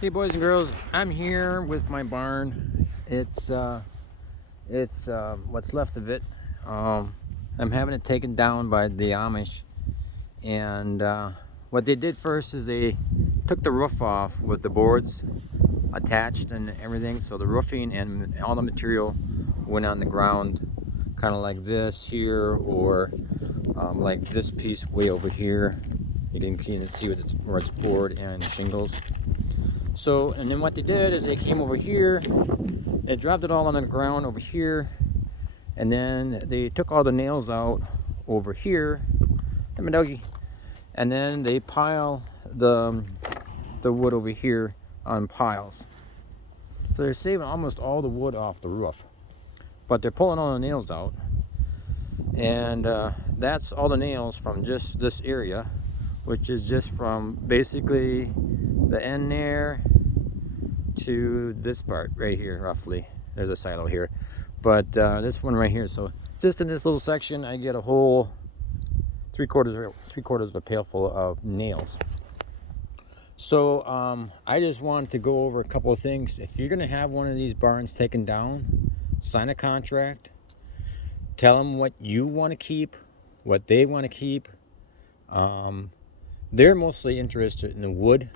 Hey boys and girls, I'm here with my barn. It's what's left of it. I'm having it taken down by the Amish, and what they did first is they took the roof off with the boards attached and everything. So the roofing and all the material went on the ground, kind of like this here, or like this piece way over here. You can see where it's board and shingles. So, and then what they did is they came over here, they dropped it all on the ground over here, and then they took all the nails out over here, and then they pile the wood over here on piles. So they're saving almost all the wood off the roof, but they're pulling all the nails out, and that's all the nails from just this area, which is just from basically the end there to this part right here, roughly. There's a silo here, but this one right here. So just in this little section, I get a whole three quarters of a pail full of nails. So I just wanted to go over a couple of things. If you're gonna have one of these barns taken down, sign a contract. Tell them what you want to keep, what they want to keep. They're mostly interested in the wood.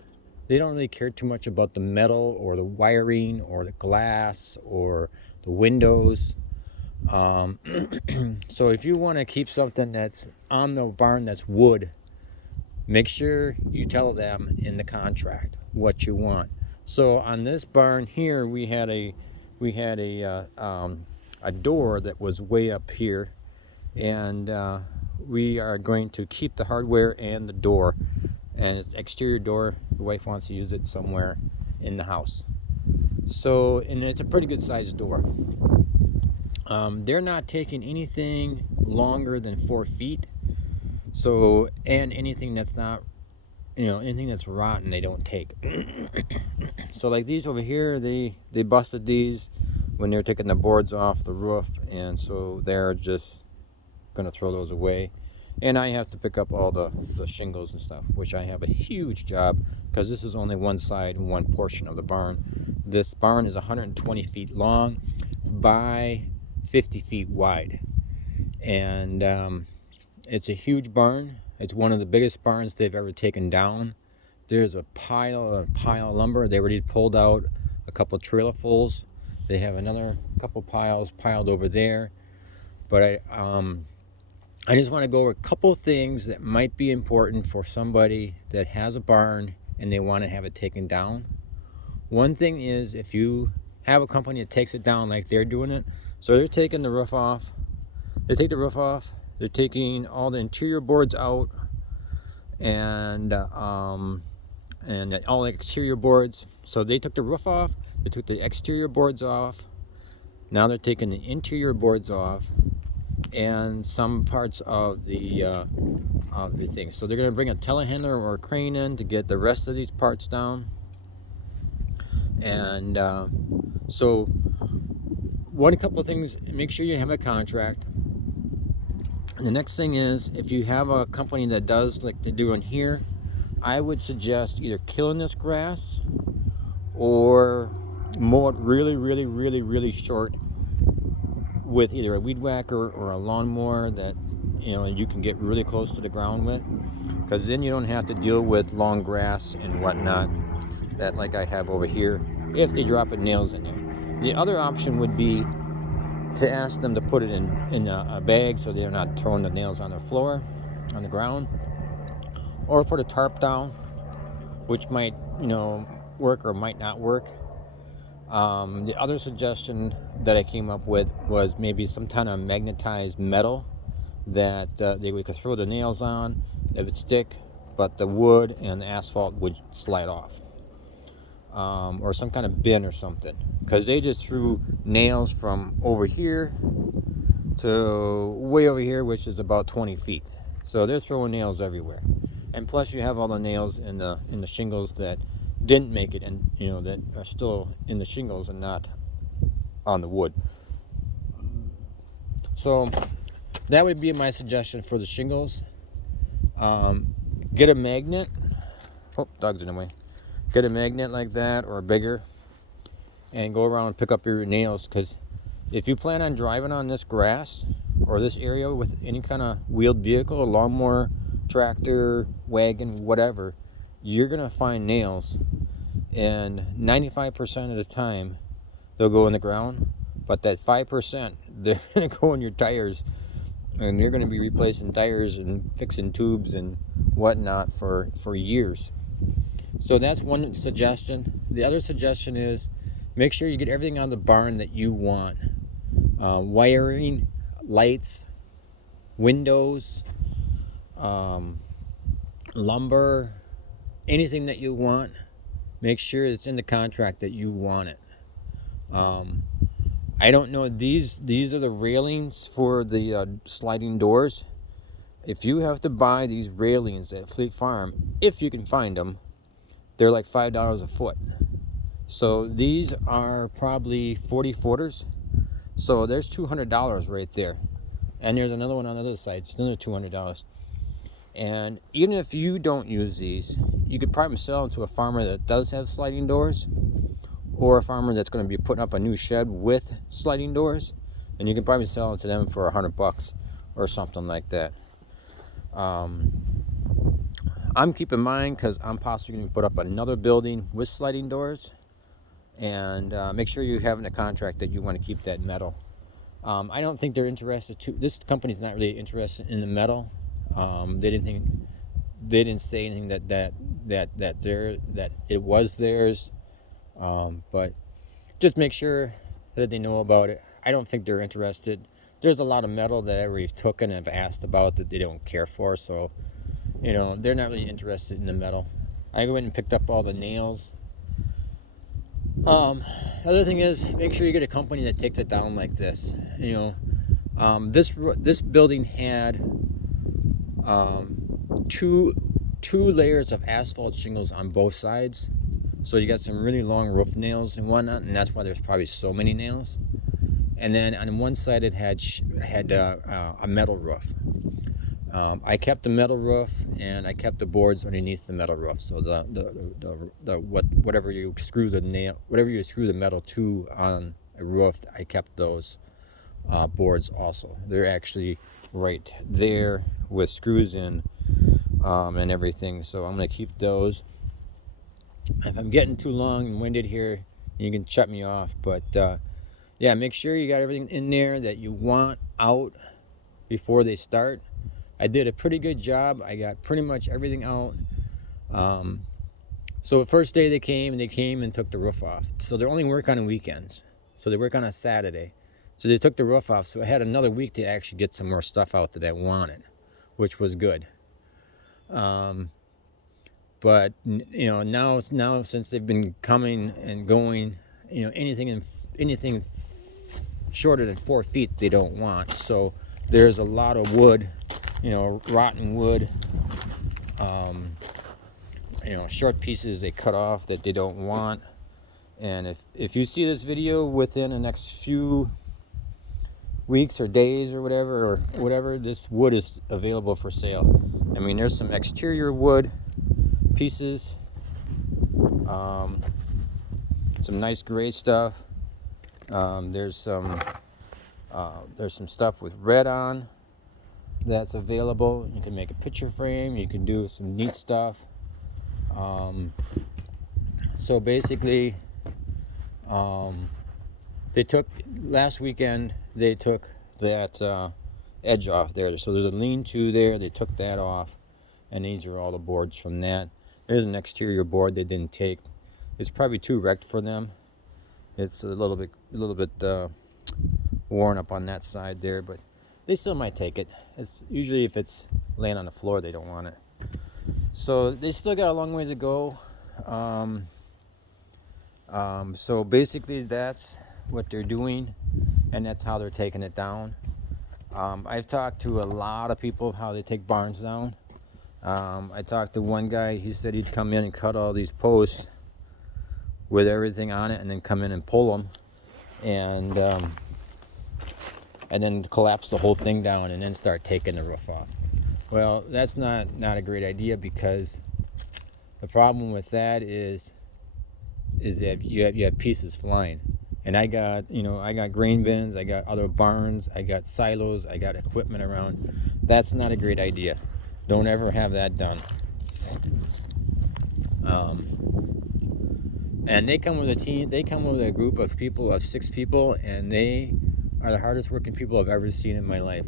They don't really care too much about the metal or the wiring or the glass or the windows. So if you want to keep something that's on the barn that's wood, make sure you tell them in the contract what you want. So on this barn here, we had a door that was way up here, and we are going to keep the hardware and the door. And it's exterior door. The wife wants to use it somewhere in the house. So, and it's a pretty good sized door. They're not taking anything longer than 4 feet. So, and anything that's not, anything that's rotten, they don't take. So like these over here, they busted these when they were taking the boards off the roof, and so they're just gonna throw those away. And I have to pick up all the shingles and stuff, which I have a huge job, because this is only one side and one portion of the barn. This barn is 120 feet long by 50 feet wide, and it's a huge barn. It's one of the biggest barns they've ever taken down. There's a pile of lumber. They already pulled out a couple trailerfuls. They have another couple piles piled over there. But I just want to go over a couple things that might be important for somebody that has a barn and they want to have it taken down. One thing is, if you have a company that takes it down like they're doing it, so they're taking the roof off, they take the roof off, they're taking all the interior boards out, and all the exterior boards. So they took the roof off, they took the exterior boards off, now they're taking the interior boards off, and some parts of the thing. So they're going to bring a telehandler or a crane in to get the rest of these parts down. And so couple of things, make sure you have a contract. And the next thing is, if you have a company that does like they do in here, I would suggest either killing this grass or mow it really short with either a weed whacker or a lawnmower that you can get really close to the ground with, because then you don't have to deal with long grass and whatnot that like I have over here if they drop nails in there. The other option would be to ask them to put it in a bag so they're not throwing the nails on the floor, on the ground, or put a tarp down, which might work or might not work. The other suggestion that I came up with was maybe some kind of magnetized metal that we could throw the nails on. It would stick, but the wood and the asphalt would slide off. Or some kind of bin or something, because they just threw nails from over here to way over here, which is about 20 feet. So they're throwing nails everywhere, and plus you have all the nails in the shingles that didn't make it, and that are still in the shingles and not on the wood. So that would be my suggestion for the shingles. Get a magnet. Oh, dog's in the way. get a magnet like that or bigger and go around and pick up your nails, because if you plan on driving on this grass or this area with any kind of wheeled vehicle, a lawnmower, tractor, wagon, whatever, you're gonna find nails, and 95% of the time they'll go in the ground, but that 5% they're gonna go in your tires, and you're gonna be replacing tires and fixing tubes and whatnot for years. So that's one suggestion. The other suggestion is make sure you get everything out of the barn that you want. Wiring, lights, windows, lumber, anything that you want, make sure it's in the contract that you want it. I don't know, these are the railings for the sliding doors. If you have to buy these railings at Fleet Farm, if you can find them, they're like $5 a foot. So these are probably 40 footers. So there's $200 right there. And there's another one on the other side, it's another $200. And even if you don't use these, you could probably sell them to a farmer that does have sliding doors, or a farmer that's going to be putting up a new shed with sliding doors, and you can probably sell them to them for $100 or something like that. I'm keeping mine because I'm possibly going to put up another building with sliding doors, and make sure you have in a contract that you want to keep that metal. I don't think they're interested this company's not really interested in the metal. They didn't say anything that it was theirs, but just make sure that they know about it. I don't think they're interested. There's a lot of metal that we've taken and have asked about that they don't care for, so they're not really interested in the metal. I went and picked up all the nails. Other thing is, make sure you get a company that takes it down like this. This building had two layers of asphalt shingles on both sides, so you got some really long roof nails and whatnot, and that's why there's probably so many nails. And then on one side it had a metal roof. I kept the metal roof, and I kept the boards underneath the metal roof. So whatever you screw the metal to on a roof, I kept those boards also. They're actually right there with screws in and everything. So I'm gonna keep those. If I'm getting too long and winded here, you can shut me off. But yeah, make sure you got everything in there that you want out before they start. I did a pretty good job. I got pretty much everything out. So the first day they came and took the roof off. So they only work on weekends. So they work on a Saturday. So they took the roof off. So I had another week to actually get some more stuff out that I wanted, which was good. But now since they've been coming and going, anything shorter than 4 feet they don't want. So there's a lot of wood, rotten wood, short pieces they cut off that they don't want. And if you see this video within the next few weeks or days or whatever, this wood is available for sale. I mean, there's some exterior wood pieces, some nice gray stuff. There's some stuff with red on that's available. You can make a picture frame. You can do some neat stuff. So basically, last weekend they took that edge off there. So there's a lean-to there. They took that off, and these are all the boards from that. There's an exterior board they didn't take. It's probably too wrecked for them. It's a little bit worn up on that side there, but they still might take it. It's usually if it's laying on the floor, they don't want it. So they still got a long ways to go. So basically that's what they're doing, and that's how they're taking it down. I've talked to a lot of people how they take barns down. I talked to one guy. He said he'd come in and cut all these posts with everything on it, and then come in and pull them, and then collapse the whole thing down, and then start taking the roof off. Well, that's not a great idea, because the problem with that is is that you have pieces flying. And I got, I got grain bins, I got other barns, I got silos, I got equipment around. That's not a great idea. Don't ever have that done. And they come with a team. They come with a group of people, of 6 people, and they are the hardest working people I've ever seen in my life.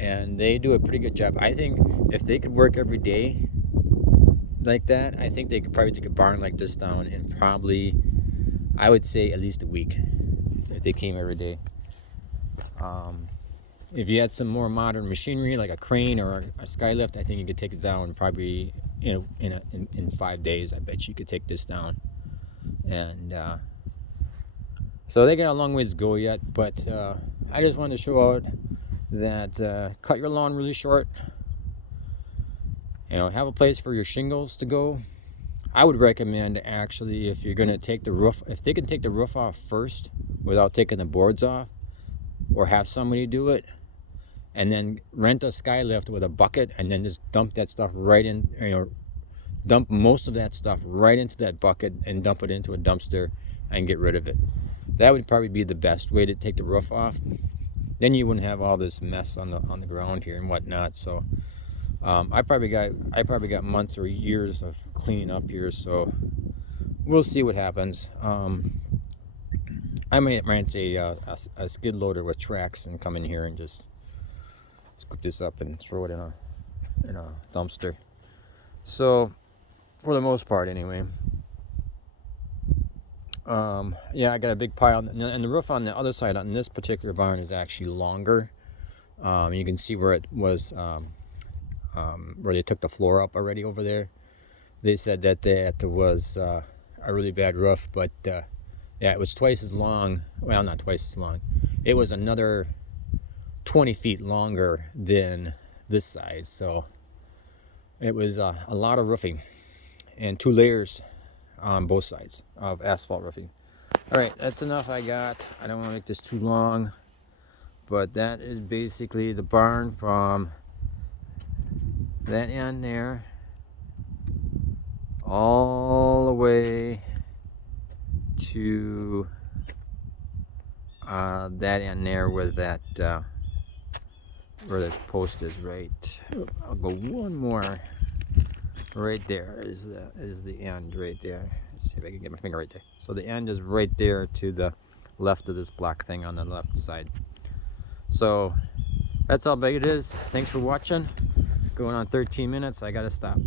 And they do a pretty good job. I think if they could work every day like that, I think they could probably take a barn like this down in probably, I would say, at least a week if they came every day. If you had some more modern machinery like a crane or a skylift, I think you could take it down probably in 5 days. I bet you could take this down. And so they got a long ways to go yet, but I just wanted to show out that cut your lawn really short. Have a place for your shingles to go. I would recommend, actually, if you're going to take the roof, if they can take the roof off first without taking the boards off, or have somebody do it, and then rent a skylift with a bucket and then just dump that stuff right in, dump most of that stuff right into that bucket and dump it into a dumpster and get rid of it. That would probably be the best way to take the roof off. Then you wouldn't have all this mess on the ground here and whatnot. So I probably got months or years of cleaning up here, so we'll see what happens. I might rent a skid loader with tracks and come in here and just scoop this up and throw it in a dumpster. So for the most part, anyway. Yeah, I got a big pile, and the roof on the other side on this particular barn is actually longer. You can see where it was, where they took the floor up already over there. They said that was a really bad roof, but yeah, it was twice as long. Well, not twice as long. It was another 20 feet longer than this side, so it was a lot of roofing and 2 layers on both sides of asphalt roofing. All right, that's enough I got. I don't want to make this too long, but that is basically the barn from that end there all the way to that end there where that where this post is. Right, I'll go one more. Right there is the end right there. Let's see if I can get my finger right there. So the end is right there to the left of this black thing on the left side. So that's how big it is. Thanks for watching. Going on 13 minutes. I gotta stop.